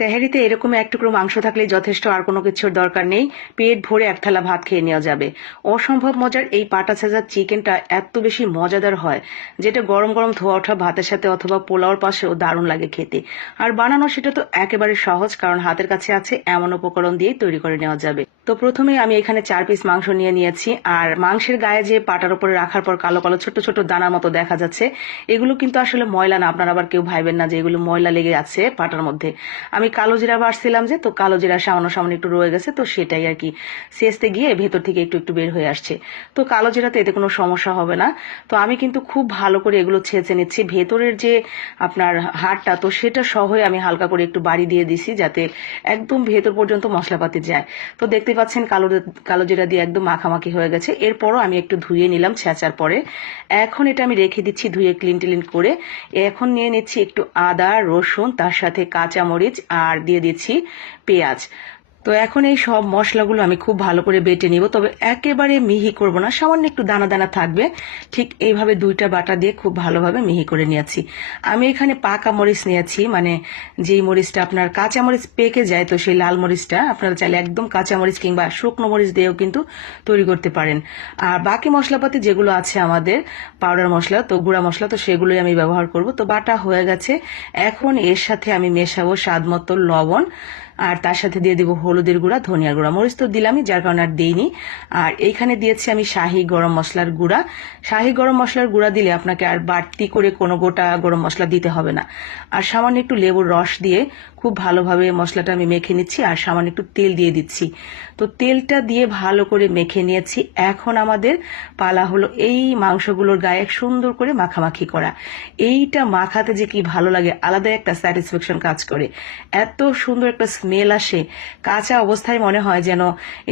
সেহরিতে এরকম এক টুকরো মাংস থাকলে যথেষ্ট, আর কোনো কিছুর দরকার নেই। পেট ভরে এক থালা ভাত খেয়ে নেওয়া যাবে। অসম্ভব মজার এই পাটা ছেঁচা চিকেনটা এত বেশি মজাদার হয়, যেটা গরম গরম ধোয়া ওঠা ভাতের সাথে অথবা পোলাওর পাশেও দারুণ লাগে খেতে। আর বানানো সেটা তো একেবারে সহজ, কারণ হাতের কাছে আছে এমন উপকরণ দিয়েই তৈরি করে নেওয়া যাবে। তো প্রথমে আমি এখানে 4 পিস মাংস নিয়ে নিয়েছি। আর মাংসের গায়ে যে পাটার উপরে রাখার পর কালো কালো ছোট ছোট দানার মতো দেখা যাচ্ছে, এগুলো কিন্তু আসলে ময়লা না। আপনারা আবার কেউ ভাইবেন না যে এগুলো ময়লা লেগে আছে পাটার মধ্যে। আমি কালো জিরা বাড়ছিলাম যে, তো কালো জিরা সামান্য সামান্য একটু রয়ে গেছে, তো সেটাই আর কি সেচতে গিয়ে ভেতর থেকে একটু একটু বের হয়ে আসছে। তো কালো জিরাতে এতে কোনো সমস্যা হবে না। তো আমি কিন্তু খুব ভালো করে এগুলো ছেঁচে নিচ্ছি। ভেতরের যে আপনার হাড়টা, তো সেটা সহই আমি হালকা করে একটু বাড়ি দিয়ে দিছি, যাতে একদম ভেতর পর্যন্ত মশলাপাতি যায়। তো দেখতে পাচ্ছেন কালো জিরা দিয়ে একদম মাখামাখি হয়ে গেছে। এরপরও আমি একটু ধুয়ে নিলাম ছেঁচার পরে। এখন এটা আমি রেখে দিচ্ছি ধুয়ে ক্লিন টিলিন করে। এখন নিয়ে নিচ্ছি একটু আদা রসুন, তার সাথে কাঁচামরিচ, আর দিয়ে দিচ্ছি পেঁয়াজ। তো এখন এই সব মশলাগুলো আমি খুব ভালো করে বেটে নিব, তবে একেবারে মিহি করব না, সামান্য একটু দানা দানা থাকবে। ঠিক এইভাবে দুইটা বাটা দিয়ে খুব ভালোভাবে মিহি করে নিয়েছি। আমি এখানে পাকা মরিচ নিয়েছি, মানে যেই মরিচটা আপনার কাঁচা মরিচ পেকে যায়, তো সেই লাল মরিচটা আপনারা চাইলে একদম কাঁচা মরিচ কিংবা শুকনো মরিচ দিয়েও কিন্তু তৈরি করতে পারেন। আর বাকি মশলাপাতি যেগুলো আছে আমাদের পাউডার মশলা, তো গুঁড়া মশলা, তো সেগুলোই আমি ব্যবহার করব। তো বাটা হয়ে গেছে। এখন এর সাথে আমি মেশাবো স্বাদ মতো লবণ, আর তার সাথে দিয়ে দিব হলুদের গুঁড়া, ধনিয়ার গুঁড়া। মরিচ তো দিলামই, যার কারণে আর দিইনি। আর এইখানে দিয়েছি আমি শাহি গরম মশলার গুঁড়া। শাহি গরম মশলার গুঁড়া দিলে আপনাকে আর বাড়তি করে কোনো গোটা গরম মশলা দিতে হবে না। আর সামান্য একটু লেবুর রস দিয়ে খুব ভালোভাবে মশলাটা আমি মেখে নিচ্ছি, আর সামান্য একটু তেল দিয়ে দিচ্ছি। তো তেলটা দিয়ে ভালো করে মেখে নিয়েছি। এখন আমাদের পালা হলো এই মাংসগুলোর গায়ে সুন্দর করে মাখামাখি করা। এইটা মাখাতে যে কি ভালো লাগে, আলাদা একটা স্যাটিসফ্যাকশন কাজ করে। এত সুন্দর একটা স্মেল আসে, কাঁচা অবস্থায় মনে হয় যেন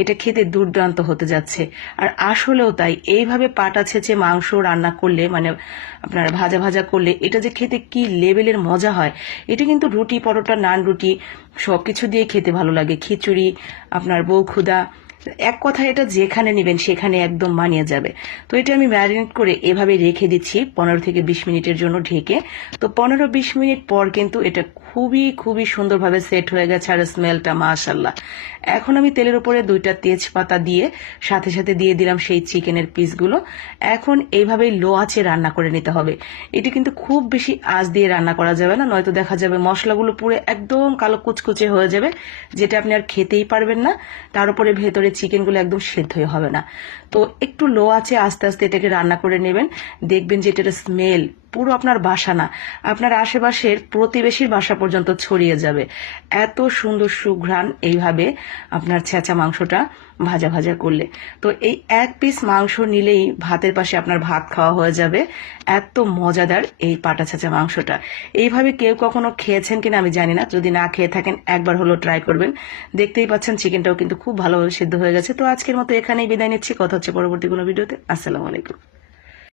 এটা খেতে দুর্দান্ত হতে যাচ্ছে। আর আসলেও তাই। এইভাবে পাটা ছেঁচে মাংস রান্না করলে, মানে আপনার ভাজা ভাজা করলে, এটা যে খেতে কি লেভেলের মজা হয়। এটা কিন্তু রুটি, পরোটা, নান, রুটি সবকিছু দিয়ে খেতে ভালো লাগে। খিচুড়ি, আপনার বউখুদা, এক কথা এটা যেখানে নেবেন সেখানে একদম মানিয়ে যাবে। তো এটা আমি ম্যারিনেট করে এভাবে রেখে দিচ্ছি 15 থেকে 20 মিনিটের জন্য ঢেকে। তো 15-20 মিনিট পর কিন্তু এটা খুবই খুবই সুন্দরভাবে সেট হয়ে গেছে, আর স্মেলটা মাশাল্লাহ। এখন আমি তেলের উপরে 2টা তেজপাতা দিয়ে সাথে সাথে দিয়ে দিলাম সেই চিকেনের পিসগুলো। এখন এইভাবেই লো আঁচে রান্না করে নিতে হবে। এটি কিন্তু খুব বেশি আঁচ দিয়ে রান্না করা যাবে না, নয়তো দেখা যাবে মশলাগুলো পুরো একদম কালো কুচকুচে হয়ে যাবে, যেটা আপনি আর খেতেই পারবেন না। তার উপরে ভেতরে চিকেনগুলো একদম সেদ্ধই হবে না। তো একটু লো আঁচে আস্তে আস্তে এটাকে রান্না করে নেবেন। দেখবেন যে এটার স্মেল পুরো আপনার বাসা না, আপনার আশেপাশের প্রতিবেশীর বাসা পর্যন্ত ছড়িয়ে যাবে। এত সুন্দর সুঘ্রাণ এইভাবে আপনার ছেঁচা মাংসটা ভাজা ভাজা করলে। তো এই 1 পিস মাংস নিলেই ভাতের পাশে আপনার ভাত খাওয়া হয়ে যাবে। এত মজাদার এই পাটা ছেঁচা মাংসটা। এইভাবে কেউ কখনো খেয়েছেন কিনা আমি জানি না, যদি না খেয়ে থাকেন একবার হলো ট্রাই করবেন। দেখতেই পাচ্ছেন চিকেনটাও কিন্তু খুব ভালোভাবে সিদ্ধ হয়ে গেছে। তো আজকের মতো এখানেই বিদায় নিচ্ছি। কথা হচ্ছে পরবর্তী কোনো ভিডিওতে। আসসালামু আলাইকুম।